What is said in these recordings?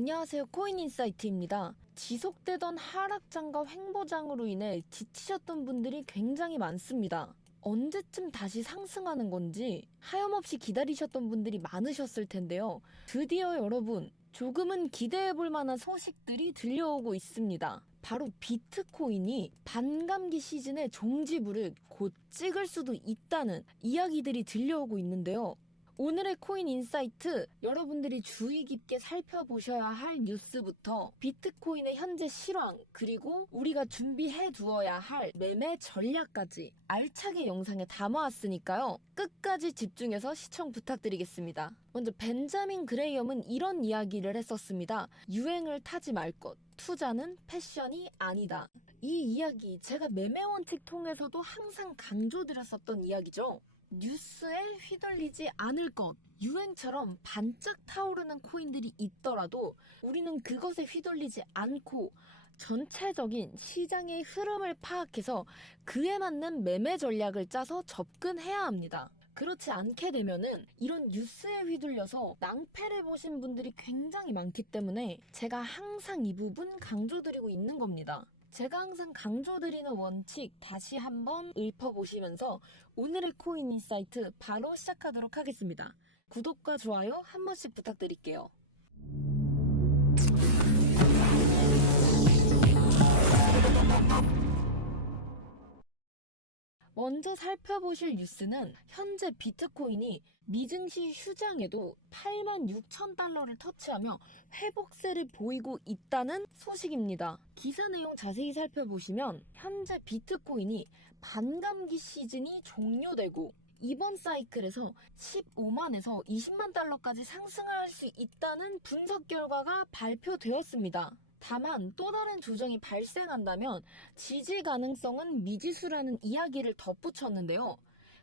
안녕하세요. 코인인사이트입니다. 지속되던 하락장과 횡보장으로 인해 지치셨던 분들이 굉장히 많습니다. 언제쯤 다시 상승하는 건지 하염없이 기다리셨던 분들이 많으셨을 텐데요. 드디어 여러분, 조금은 기대해볼 만한 소식들이 들려오고 있습니다. 바로 비트코인이 반감기 시즌의 종지부를 곧 찍을 수도 있다는 이야기들이 들려오고 있는데요. 오늘의 코인 인사이트, 여러분들이 주의 깊게 살펴보셔야 할 뉴스부터 비트코인의 현재 실황, 그리고 우리가 준비해 두어야 할 매매 전략까지 알차게 영상에 담아왔으니까요. 끝까지 집중해서 시청 부탁드리겠습니다. 먼저 벤자민 그레이엄은 이런 이야기를 했었습니다. 유행을 타지 말 것. 투자는 패션이 아니다. 이 이야기 제가 매매 원칙 통해서도 항상 강조드렸었던 이야기죠. 뉴스에 휘둘리지 않을 것. 유행처럼 반짝 타오르는 코인들이 있더라도 우리는 그것에 휘둘리지 않고 전체적인 시장의 흐름을 파악해서 그에 맞는 매매 전략을 짜서 접근해야 합니다. 그렇지 않게 되면은 이런 뉴스에 휘둘려서 낭패를 보신 분들이 굉장히 많기 때문에 제가 항상 이 부분 강조드리고 있는 겁니다. 제가 항상 강조드리는 원칙 다시 한번 읊어보시면서 오늘의 코인 인사이트 바로 시작하도록 하겠습니다. 구독과 좋아요 한 번씩 부탁드릴게요. 먼저 살펴보실 뉴스는 현재 비트코인이 미증시 휴장에도 86,000달러를 터치하며 회복세를 보이고 있다는 소식입니다. 기사 내용 자세히 살펴보시면 현재 비트코인이 반감기 시즌이 종료되고 이번 사이클에서 15만에서 20만 달러까지 상승할 수 있다는 분석 결과가 발표되었습니다. 다만 또 다른 조정이 발생한다면 지지 가능성은 미지수라는 이야기를 덧붙였는데요.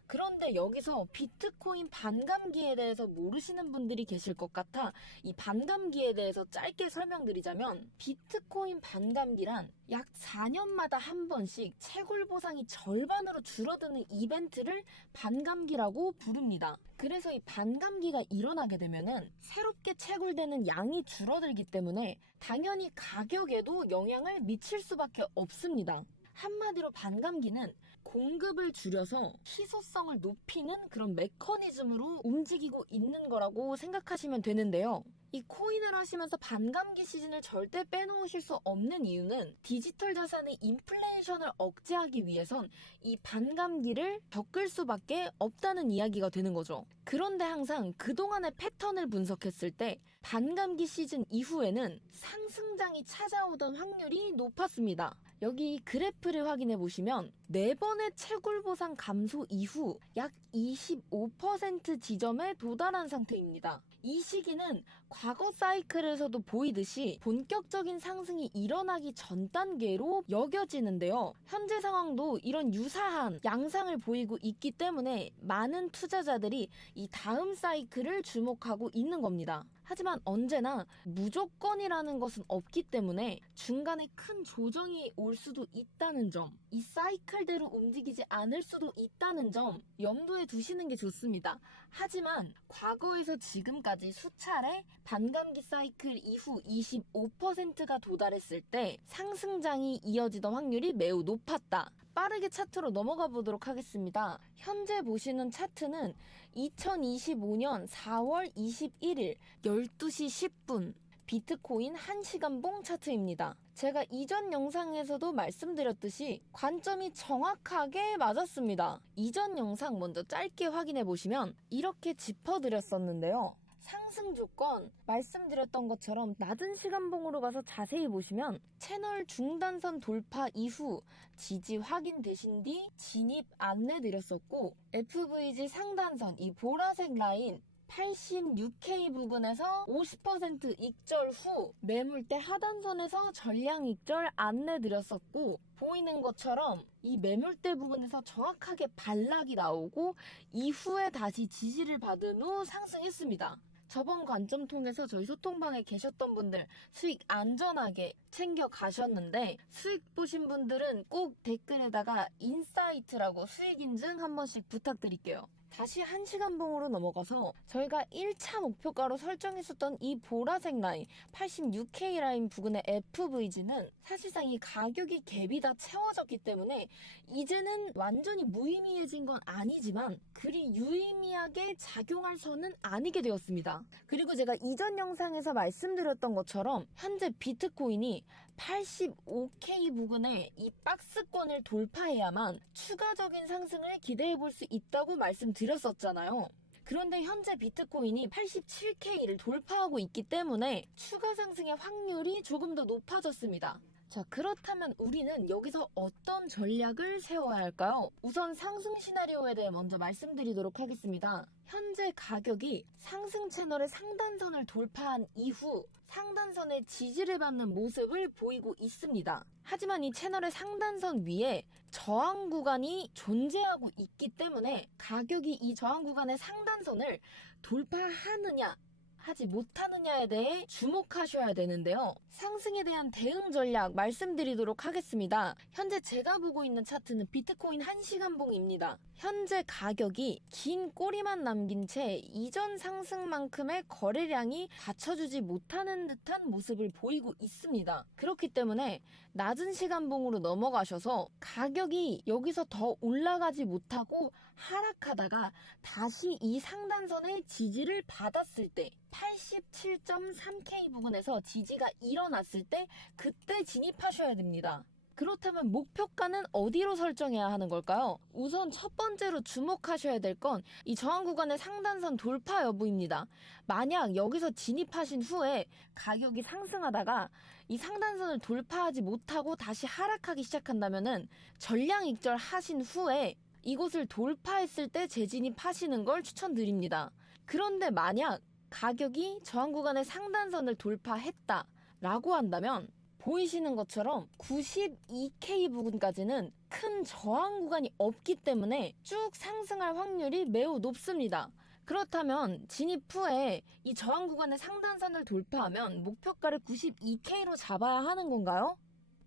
그런데 여기서 비트코인 반감기에 대해서 모르시는 분들이 계실 것 같아 이 반감기에 대해서 짧게 설명드리자면 비트코인 반감기란 약 4년마다 한 번씩 채굴 보상이 절반으로 줄어드는 이벤트를 반감기라고 부릅니다. 그래서 이 반감기가 일어나게 되면은 새롭게 채굴되는 양이 줄어들기 때문에 당연히 가격에도 영향을 미칠 수밖에 없습니다. 한마디로 반감기는 공급을 줄여서 희소성을 높이는 그런 메커니즘으로 움직이고 있는 거라고 생각하시면 되는데요. 이 코인을 하시면서 반감기 시즌을 절대 빼놓으실 수 없는 이유는 디지털 자산의 인플레이션을 억제하기 위해선 이 반감기를 겪을 수밖에 없다는 이야기가 되는 거죠. 그런데 항상 그동안의 패턴을 분석했을 때 반감기 시즌 이후에는 상승장이 찾아오던 확률이 높았습니다. 여기 그래프를 확인해 보시면 4번의 채굴 보상 감소 이후 약 25% 지점에 도달한 상태입니다. 이 시기는 과거 사이클에서도 보이듯이 본격적인 상승이 일어나기 전 단계로 여겨지는데요. 현재 상황도 이런 유사한 양상을 보이고 있기 때문에 많은 투자자들이 이 다음 사이클을 주목하고 있는 겁니다. 하지만 언제나 무조건이라는 것은 없기 때문에 중간에 큰 조정이 올 수도 있다는 점, 이 사이클대로 움직이지 않을 수도 있다는 점 염두에 두시는 게 좋습니다. 하지만 과거에서 지금까지 수차례 반감기 사이클 이후 25%가 도달했을 때 상승장이 이어지던 확률이 매우 높았다. 빠르게 차트로 넘어가 보도록 하겠습니다. 현재 보시는 차트는 2025년 4월 21일 12시 10분 비트코인 1시간봉 차트입니다. 제가 이전 영상에서도 말씀드렸듯이 관점이 정확하게 맞았습니다. 이전 영상 먼저 짧게 확인해 보시면 이렇게 짚어드렸었는데요. 상승 조건 말씀드렸던 것처럼 낮은 시간봉으로 가서 자세히 보시면 채널 중단선 돌파 이후 지지 확인되신 뒤 진입 안내드렸었고 FVG 상단선 이 보라색 라인 86K 부분에서 50% 익절 후 매물대 하단선에서 전량 익절 안내드렸었고 보이는 것처럼 이 매물대 부분에서 정확하게 반락이 나오고 이후에 다시 지지를 받은 후 상승했습니다. 저번 관점 통해서 저희 소통방에 계셨던 분들 수익 안전하게 챙겨 가셨는데 수익 보신 분들은 꼭 댓글에다가 인사이트라고 수익 인증 한 번씩 부탁드릴게요. 다시 1시간봉으로 넘어가서 저희가 1차 목표가로 설정했었던 이 보라색 라인 86K 라인 부근의 FVG는 사실상 이 가격이 갭이 다 채워졌기 때문에 이제는 완전히 무의미해진 건 아니지만 그리 유의미하게 작용할 선은 아니게 되었습니다. 그리고 제가 이전 영상에서 말씀드렸던 것처럼 현재 비트코인이 85K 부근의 이 박스권을 돌파해야만 추가적인 상승을 기대해 볼 수 있다고 말씀드렸었잖아요. 그런데 현재 비트코인이 87K를 돌파하고 있기 때문에 추가 상승의 확률이 조금 더 높아졌습니다. 자, 그렇다면 우리는 여기서 어떤 전략을 세워야 할까요? 우선 상승 시나리오에 대해 먼저 말씀드리도록 하겠습니다. 현재 가격이 상승 채널의 상단선을 돌파한 이후 상단선의 지지를 받는 모습을 보이고 있습니다. 하지만 이 채널의 상단선 위에 저항 구간이 존재하고 있기 때문에 가격이 이 저항 구간의 상단선을 돌파하느냐 하지 못하느냐에 대해 주목하셔야 되는데요. 상승에 대한 대응 전략 말씀드리도록 하겠습니다. 현재 제가 보고 있는 차트는 비트코인 1시간봉입니다. 현재 가격이 긴 꼬리만 남긴 채 이전 상승만큼의 거래량이 받쳐주지 못하는 듯한 모습을 보이고 있습니다. 그렇기 때문에 낮은 시간봉으로 넘어가셔서 가격이 여기서 더 올라가지 못하고 하락하다가 다시 이 상단선의 지지를 받았을 때 87.3K 부근에서 지지가 일어났을 때 그때 진입하셔야 됩니다. 그렇다면 목표가는 어디로 설정해야 하는 걸까요? 우선 첫 번째로 주목하셔야 될 건 이 저항 구간의 상단선 돌파 여부입니다. 만약 여기서 진입하신 후에 가격이 상승하다가 이 상단선을 돌파하지 못하고 다시 하락하기 시작한다면은 전량 익절하신 후에 이곳을 돌파했을 때 재진입하시는 걸 추천드립니다. 그런데 만약 가격이 저항 구간의 상단선을 돌파했다 라고 한다면 보이시는 것처럼 92K 부근까지는 큰 저항 구간이 없기 때문에 쭉 상승할 확률이 매우 높습니다. 그렇다면 진입 후에 이 저항 구간의 상단선을 돌파하면 목표가를 92K로 잡아야 하는 건가요?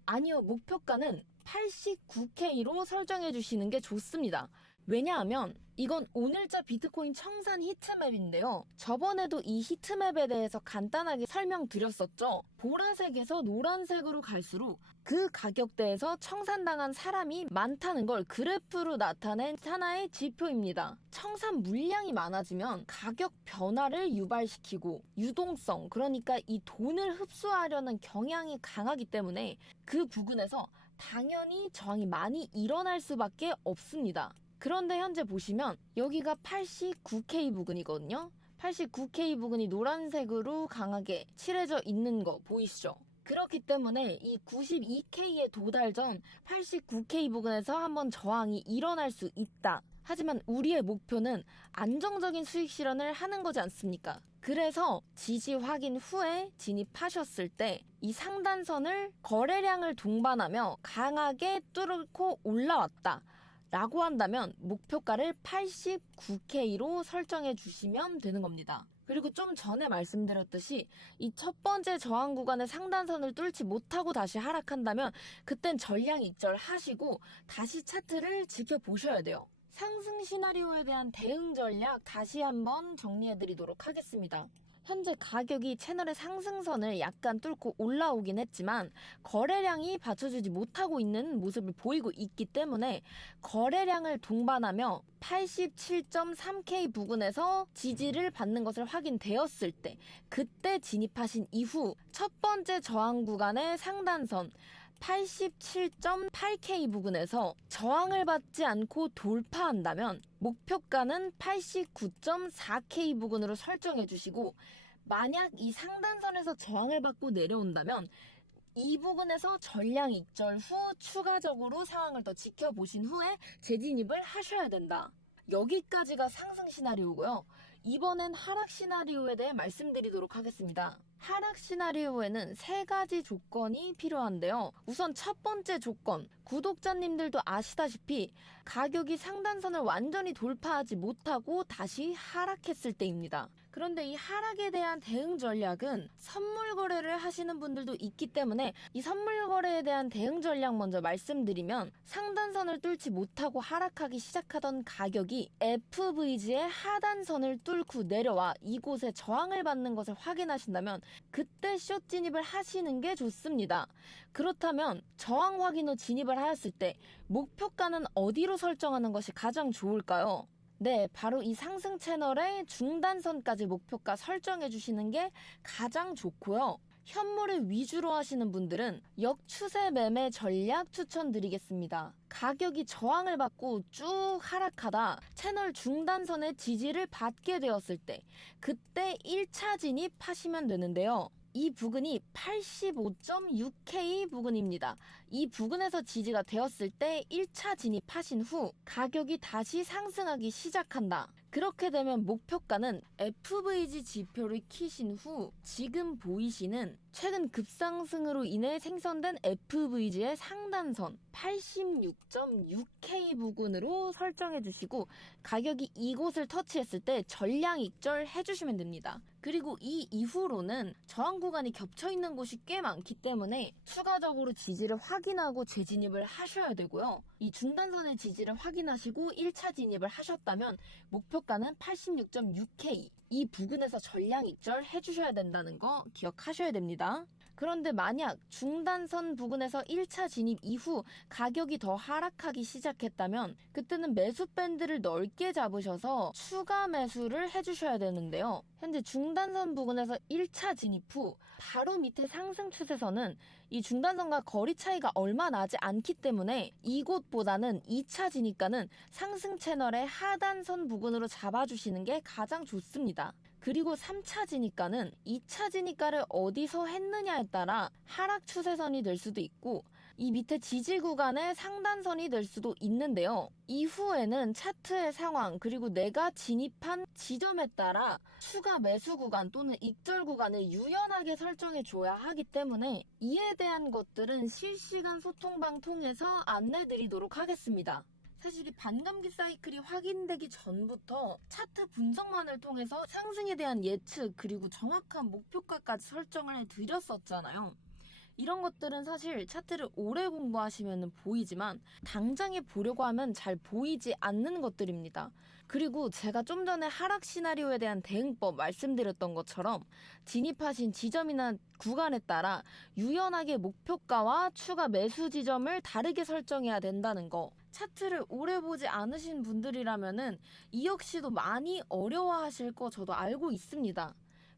아니요, 목표가는 89K로 설정해 주시는 게 좋습니다. 왜냐하면 이건 오늘자 비트코인 청산 히트맵인데요. 저번에도 이 히트맵에 대해서 간단하게 설명드렸었죠. 보라색에서 노란색으로 갈수록 그 가격대에서 청산당한 사람이 많다는 걸 그래프로 나타낸 하나의 지표입니다. 청산 물량이 많아지면 가격 변화를 유발시키고 유동성, 그러니까 이 돈을 흡수하려는 경향이 강하기 때문에 그 부근에서 당연히 저항이 많이 일어날 수밖에 없습니다. 그런데 현재 보시면 여기가 89K 부근이거든요. 89K 부근이 노란색으로 강하게 칠해져 있는 거 보이시죠? 그렇기 때문에 이 92K에 도달 전 89K 부근에서 한번 저항이 일어날 수 있다. 하지만 우리의 목표는 안정적인 수익 실현을 하는 거지 않습니까? 그래서 지지 확인 후에 진입하셨을 때 이 상단선을 거래량을 동반하며 강하게 뚫고 올라왔다 라고 한다면 목표가를 89K로 설정해 주시면 되는 겁니다. 그리고 좀 전에 말씀드렸듯이 이 첫 번째 저항 구간의 상단선을 뚫지 못하고 다시 하락한다면 그땐 전량 익절하시고 다시 차트를 지켜보셔야 돼요. 상승 시나리오에 대한 대응 전략 다시 한번 정리해 드리도록 하겠습니다. 현재 가격이 채널의 상승선을 약간 뚫고 올라오긴 했지만 거래량이 받쳐주지 못하고 있는 모습을 보이고 있기 때문에 거래량을 동반하며 87.3K 부근에서 지지를 받는 것을 확인되었을 때 그때 진입하신 이후 첫 번째 저항 구간의 상단선 87.8K 부근에서 저항을 받지 않고 돌파한다면 목표가는 89.4K 부근으로 설정해 주시고 만약 이 상단선에서 저항을 받고 내려온다면 이 부분에서 전량 익절 후 추가적으로 상황을 더 지켜보신 후에 재진입을 하셔야 된다. 여기까지가 상승 시나리오고요. 이번엔 하락 시나리오에 대해 말씀드리도록 하겠습니다. 하락 시나리오에는 세 가지 조건이 필요한데요. 우선 첫 번째 조건, 구독자님들도 아시다시피 가격이 상단선을 완전히 돌파하지 못하고 다시 하락했을 때입니다. 그런데 이 하락에 대한 대응 전략은 선물 거래를 하시는 분들도 있기 때문에 이 선물 거래에 대한 대응 전략 먼저 말씀드리면, 상단선을 뚫지 못하고 하락하기 시작하던 가격이 FVG의 하단선을 뚫고 내려와 이곳에 저항을 받는 것을 확인하신다면 그때 숏 진입을 하시는 게 좋습니다. 그렇다면 저항 확인 후 진입을 하였을 때 목표가는 어디로 설정하는 것이 가장 좋을까요? 네, 바로 이 상승 채널의 중단선까지 목표가 설정해 주시는 게 가장 좋고요. 현물을 위주로 하시는 분들은 역추세 매매 전략 추천드리겠습니다. 가격이 저항을 받고 쭉 하락하다 채널 중단선의 지지를 받게 되었을 때 그때 1차 진입하시면 되는데요. 이 부근이 85.6K 부근입니다. 이 부근에서 지지가 되었을 때 1차 진입하신 후 가격이 다시 상승하기 시작한다. 그렇게 되면 목표가는 FVG 지표를 키신 후 지금 보이시는 최근 급상승으로 인해 생성된 FVG의 상단선 86.6K 부근으로 설정해 주시고 가격이 이곳을 터치했을 때 전량 익절 해주시면 됩니다. 그리고 이 이후로는 저항 구간이 겹쳐 있는 곳이 꽤 많기 때문에 추가적으로 지지를 확인하고 재진입을 하셔야 되고요. 이 중단선의 지지를 확인하시고 1차 진입을 하셨다면 목표가는 86.6K, 이 부근에서 전량 익절 해주셔야 된다는 거 기억하셔야 됩니다. 그런데 만약 중단선 부근에서 1차 진입 이후 가격이 더 하락하기 시작했다면 그때는 매수 밴드를 넓게 잡으셔서 추가 매수를 해주셔야 되는데요. 현재 중단선 부근에서 1차 진입 후 바로 밑에 상승 추세선은 이 중단선과 거리 차이가 얼마 나지 않기 때문에 이곳보다는 2차 진입가는 상승 채널의 하단선 부근으로 잡아주시는 게 가장 좋습니다. 그리고 3차 진입가는 2차 진입가를 어디서 했느냐에 따라 하락 추세선이 될 수도 있고 이 밑에 지지 구간의 상단선이 될 수도 있는데요. 이후에는 차트의 상황 그리고 내가 진입한 지점에 따라 추가 매수 구간 또는 익절 구간을 유연하게 설정해 줘야 하기 때문에 이에 대한 것들은 실시간 소통방 통해서 안내 드리도록 하겠습니다. 사실 이 반감기 사이클이 확인되기 전부터 차트 분석만을 통해서 상승에 대한 예측 그리고 정확한 목표가까지 설정을 해드렸었잖아요. 이런 것들은 사실 차트를 오래 공부하시면 보이지만 당장에 보려고 하면 잘 보이지 않는 것들입니다. 그리고 제가 좀 전에 하락 시나리오에 대한 대응법 말씀드렸던 것처럼 진입하신 지점이나 구간에 따라 유연하게 목표가와 추가 매수 지점을 다르게 설정해야 된다는 거. 차트를 오래 보지 않으신 분들이라면은 이 역시도 많이 어려워하실 거 저도 알고 있습니다.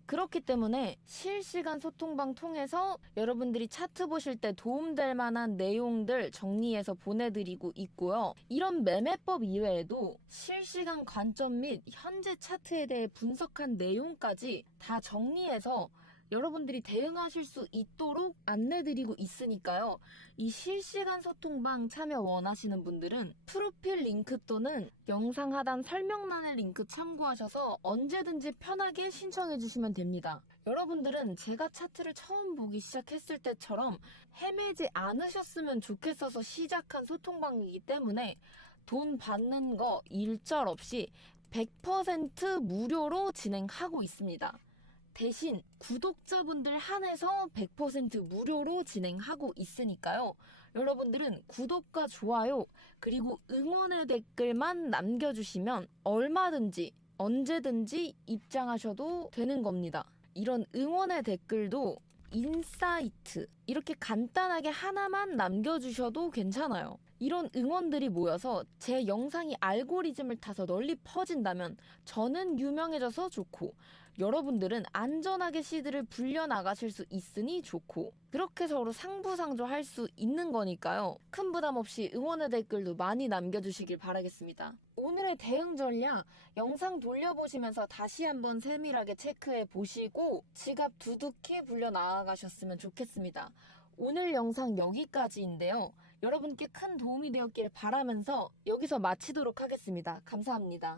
그렇기 때문에 실시간 소통방 통해서 여러분들이 차트 보실 때 도움될 만한 내용들 정리해서 보내드리고 있고요. 이런 매매법 이외에도 실시간 관점 및 현재 차트에 대해 분석한 내용까지 다 정리해서 여러분들이 대응하실 수 있도록 안내드리고 있으니까요. 이 실시간 소통방 참여 원하시는 분들은 프로필 링크 또는 영상 하단 설명란의 링크 참고하셔서 언제든지 편하게 신청해 주시면 됩니다. 여러분들은 제가 차트를 처음 보기 시작했을 때처럼 헤매지 않으셨으면 좋겠어서 시작한 소통방이기 때문에 돈 받는 거 일절 없이 100% 무료로 진행하고 있습니다. 대신 구독자분들 한해서 100% 무료로 진행하고 있으니까요. 여러분들은 구독과 좋아요 그리고 응원의 댓글만 남겨주시면 얼마든지 언제든지 입장하셔도 되는 겁니다. 이런 응원의 댓글도 인사이트 이렇게 간단하게 하나만 남겨주셔도 괜찮아요. 이런 응원들이 모여서 제 영상이 알고리즘을 타서 널리 퍼진다면 저는 유명해져서 좋고 여러분들은 안전하게 시드를 불려나가실 수 있으니 좋고 그렇게 서로 상부상조할 수 있는 거니까요. 큰 부담 없이 응원의 댓글도 많이 남겨주시길 바라겠습니다. 오늘의 대응 전략 영상 돌려보시면서 다시 한번 세밀하게 체크해 보시고 지갑 두둑히 불려나가셨으면 좋겠습니다. 오늘 영상 여기까지인데요. 여러분께 큰 도움이 되었길 바라면서 여기서 마치도록 하겠습니다. 감사합니다.